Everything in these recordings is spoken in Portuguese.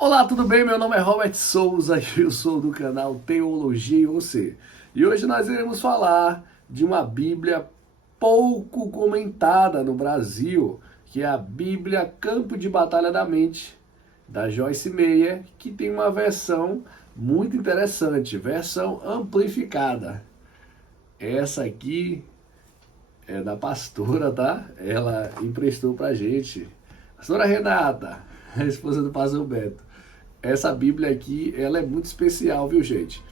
Olá, tudo bem? Meu nome é Robert Souza e eu sou do canal Teologia e Você. E hoje nós iremos falar de uma Bíblia pouco comentada no Brasil, que é a Bíblia Campo de Batalha da Mente, da Joyce Meyer, que tem uma versão muito interessante, versão amplificada. Essa aqui é da pastora, tá? Ela emprestou pra gente. Pastora Renata, a esposa do pastor Beto. Essa Bíblia aqui, ela é muito especial, viu, gente?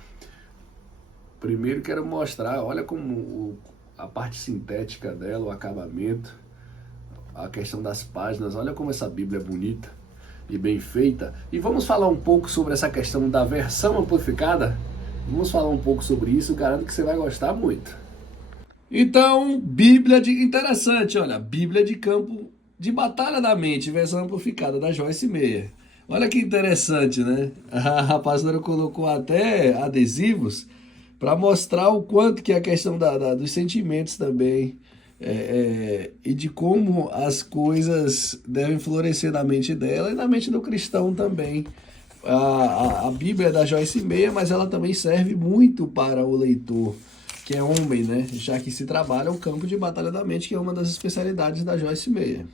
Primeiro quero mostrar, olha como a parte sintética dela, o acabamento, a questão das páginas, olha como essa Bíblia é bonita e bem feita. E vamos falar um pouco sobre essa questão da versão amplificada? Vamos falar um pouco sobre isso, garanto que você vai gostar muito. Então, interessante, olha, Bíblia de Campo de Batalha da Mente, versão amplificada da Joyce Meyer. Olha que interessante, né? A pastora colocou até adesivos para mostrar o quanto que a questão dos sentimentos também e de como as coisas devem florescer na mente dela e na mente do cristão também. A Bíblia é da Joyce Meyer, mas ela também serve muito para o leitor que é homem, né? Já que se trabalha o campo de batalha da mente, que é uma das especialidades da Joyce Meyer.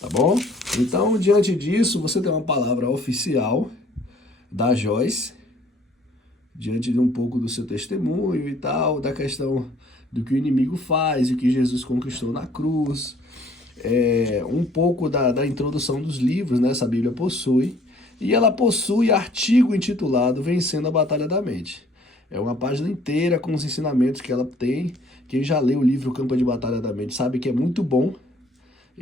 Tá bom? Então, diante disso, você tem uma palavra oficial da Joyce, diante de um pouco do seu testemunho e tal, da questão do que o inimigo faz e o que Jesus conquistou na cruz, um pouco da introdução dos livros, né? Essa Bíblia possui, e ela possui artigo intitulado Vencendo a Batalha da Mente. É uma página inteira com os ensinamentos que ela tem. Quem já leu o livro Campo de Batalha da Mente sabe que é muito bom.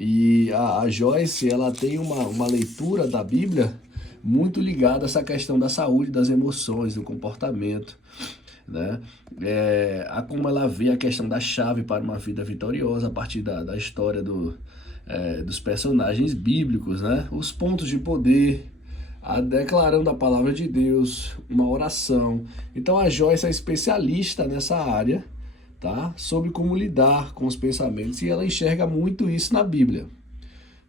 E a Joyce, ela tem uma leitura da Bíblia muito ligada a essa questão da saúde, das emoções, do comportamento, né? A como ela vê a questão da chave para uma vida vitoriosa a partir da história dos personagens bíblicos, né? Os pontos de poder, declarando a palavra de Deus, uma oração. Então a Joyce é especialista nessa área, tá? Sobre como lidar com os pensamentos e ela enxerga muito isso na Bíblia,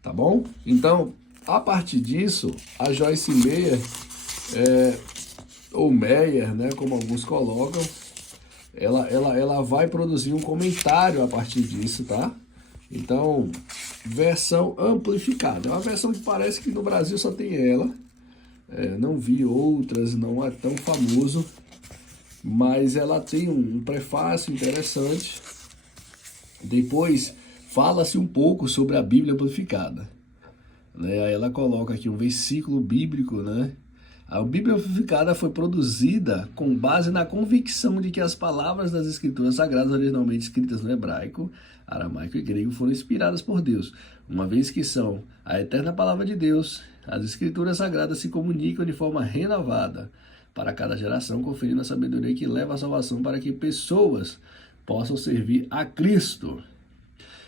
tá bom? Então, a partir disso, a Joyce Meyer, ou Meyer, né, como alguns colocam, ela vai produzir um comentário a partir disso, tá? Então, versão amplificada. É uma versão que parece que no Brasil só tem ela. Não vi outras, não é tão famoso, mas ela tem um prefácio interessante. Depois fala-se um pouco sobre a Bíblia amplificada, né? Aí ela coloca aqui um versículo bíblico, né? A Bíblia amplificada foi produzida com base na convicção de que as palavras das Escrituras Sagradas, originalmente escritas no hebraico, aramaico e grego, foram inspiradas por Deus, uma vez que são a eterna palavra de Deus. As Escrituras Sagradas se comunicam de forma renovada para cada geração, conferindo a sabedoria que leva à salvação para que pessoas possam servir a Cristo.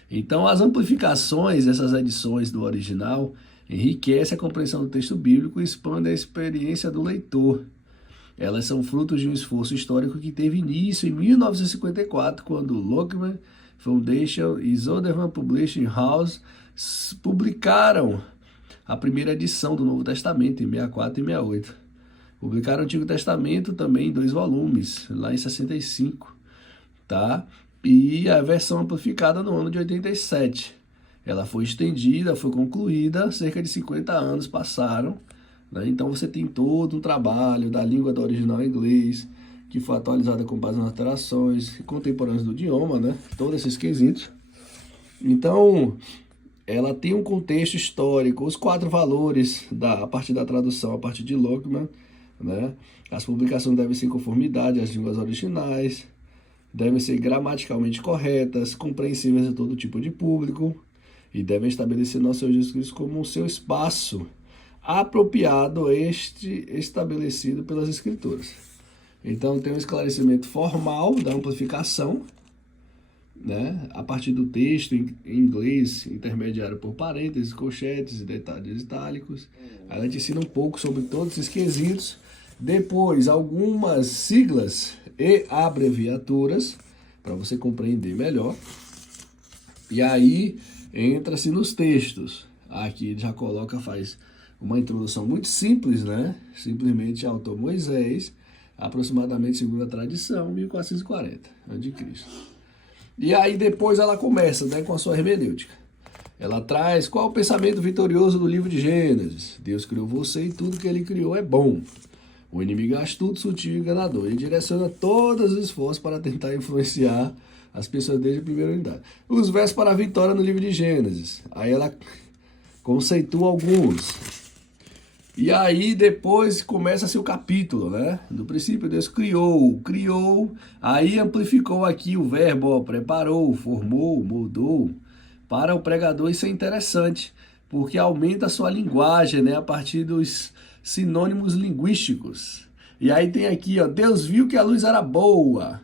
Então, as amplificações, essas edições do original, enriquecem a compreensão do texto bíblico e expandem a experiência do leitor. Elas são frutos de um esforço histórico que teve início em 1954, quando Lockman Foundation e Zoderman Publishing House publicaram a primeira edição do Novo Testamento, em 64 e 68. Publicaram o Antigo Testamento também em 2 volumes, lá em 65, tá? E a versão amplificada no ano de 87. Ela foi estendida, foi concluída, cerca de 50 anos passaram, né? Então você tem todo um trabalho da língua do original em inglês, que foi atualizada com base nas alterações contemporâneas do idioma, né? Todos esses quesitos. Então, ela tem um contexto histórico, os 4 valores a partir da tradução, a partir de Lockman, né? As publicações devem ser em conformidade às línguas originais, devem ser gramaticalmente corretas, compreensíveis a todo tipo de público e devem estabelecer nosso Senhor Jesus Cristo como o seu espaço apropriado estabelecido pelas Escrituras. Então tem um esclarecimento formal da amplificação, né, a partir do texto em inglês intermediário por parênteses, colchetes e detalhes itálicos. Ela te ensina um pouco sobre todos esses quesitos. Depois, algumas siglas e abreviaturas para você compreender melhor. E aí entra-se nos textos. Aqui ele já coloca, faz uma introdução muito simples, né? Simplesmente autor Moisés, aproximadamente segundo a tradição, 1440 a.C. E aí depois ela começa, né, com a sua hermenêutica. Ela traz qual o pensamento vitorioso do livro de Gênesis. Deus criou você e tudo que ele criou é bom. O inimigo é astuto, sutil e enganador. Ele direciona todos os esforços para tentar influenciar as pessoas desde a primeira unidade. Os versos para a vitória no livro de Gênesis. Aí ela conceitua alguns. E aí depois começa-se o capítulo, né? No princípio Deus criou, aí amplificou aqui o verbo, ó, preparou, formou, moldou. Para o pregador isso é interessante, porque aumenta a sua linguagem, né? A partir dos sinônimos linguísticos. E aí tem aqui, ó, Deus viu que a luz era boa,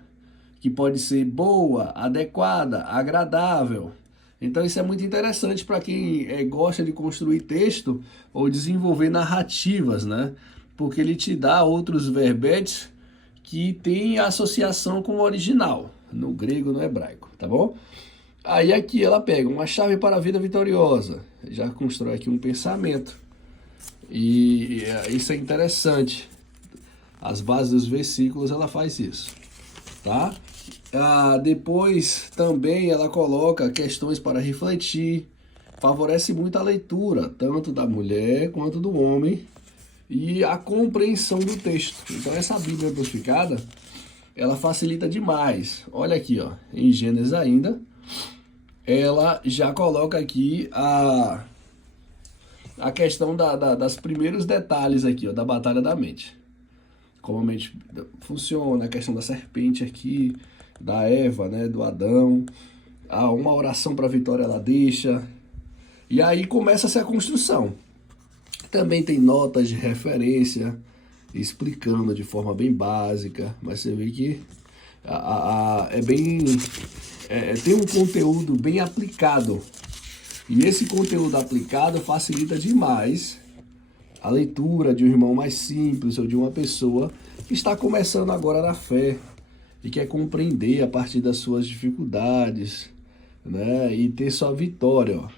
que pode ser boa, adequada, agradável. Então isso é muito interessante para quem gosta de construir texto ou desenvolver narrativas, né? Porque ele te dá outros verbetes que têm associação com o original, no grego, no hebraico, tá bom? Aí aqui ela pega uma chave para a vida vitoriosa, já constrói aqui um pensamento. E isso é interessante. As bases dos versículos ela faz isso, tá? Depois também ela coloca questões para refletir, favorece muito a leitura, tanto da mulher quanto do homem, e a compreensão do texto. Então essa Bíblia amplificada, ela facilita demais. Olha aqui, ó, em Gênesis ainda, ela já coloca aqui a questão das primeiros detalhes aqui, ó, da batalha da mente. Como a mente funciona, a questão da serpente aqui, da Eva, né, do Adão, uma oração para a vitória ela deixa, e aí começa-se a construção. Também tem notas de referência, explicando de forma bem básica, mas você vê que tem um conteúdo bem aplicado, e esse conteúdo aplicado facilita demais a leitura de um irmão mais simples ou de uma pessoa que está começando agora na fé e quer compreender a partir das suas dificuldades, né? E ter sua vitória, ó,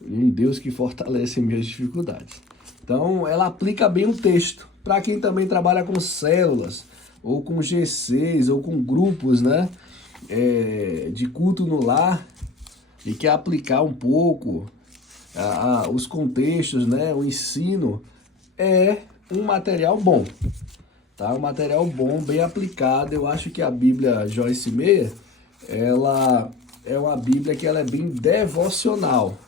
um Deus que fortalece minhas dificuldades. Então, ela aplica bem o texto. Para quem também trabalha com células, ou com GCs, ou com grupos, né, de culto no lar, e quer aplicar um pouco os contextos, né, o ensino, é um material bom. Tá? Um material bom, bem aplicado. Eu acho que a Bíblia Joyce Meyer, ela é uma Bíblia que ela é bem devocional.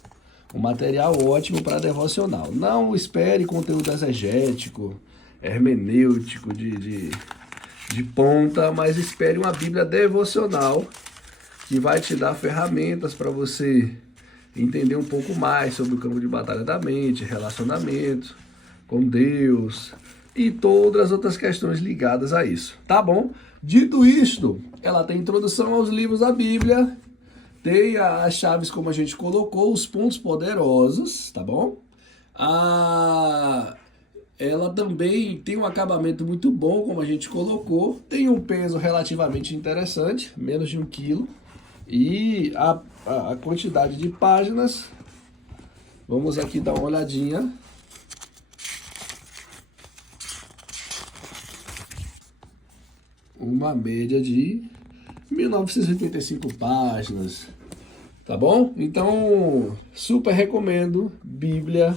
Um material ótimo para devocional. Não espere conteúdo exegético, hermenêutico de ponta, mas espere uma Bíblia devocional que vai te dar ferramentas para você entender um pouco mais sobre o campo de batalha da mente, relacionamento com Deus e todas as outras questões ligadas a isso, tá bom? Dito isto, ela tem introdução aos livros da Bíblia, tem as chaves como a gente colocou, os pontos poderosos, tá bom? Ela também tem um acabamento muito bom, como a gente colocou, tem um peso relativamente interessante, menos de 1 quilo, e a quantidade de páginas, vamos aqui dar uma olhadinha. Uma média de 1985 páginas, tá bom? Então, super recomendo Bíblia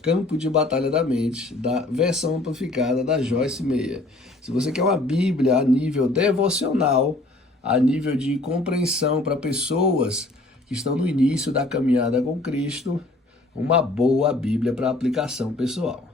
Campo de Batalha da Mente, da versão amplificada da Joyce Meyer. Se você quer uma Bíblia a nível devocional, a nível de compreensão para pessoas que estão no início da caminhada com Cristo, uma boa Bíblia para aplicação pessoal.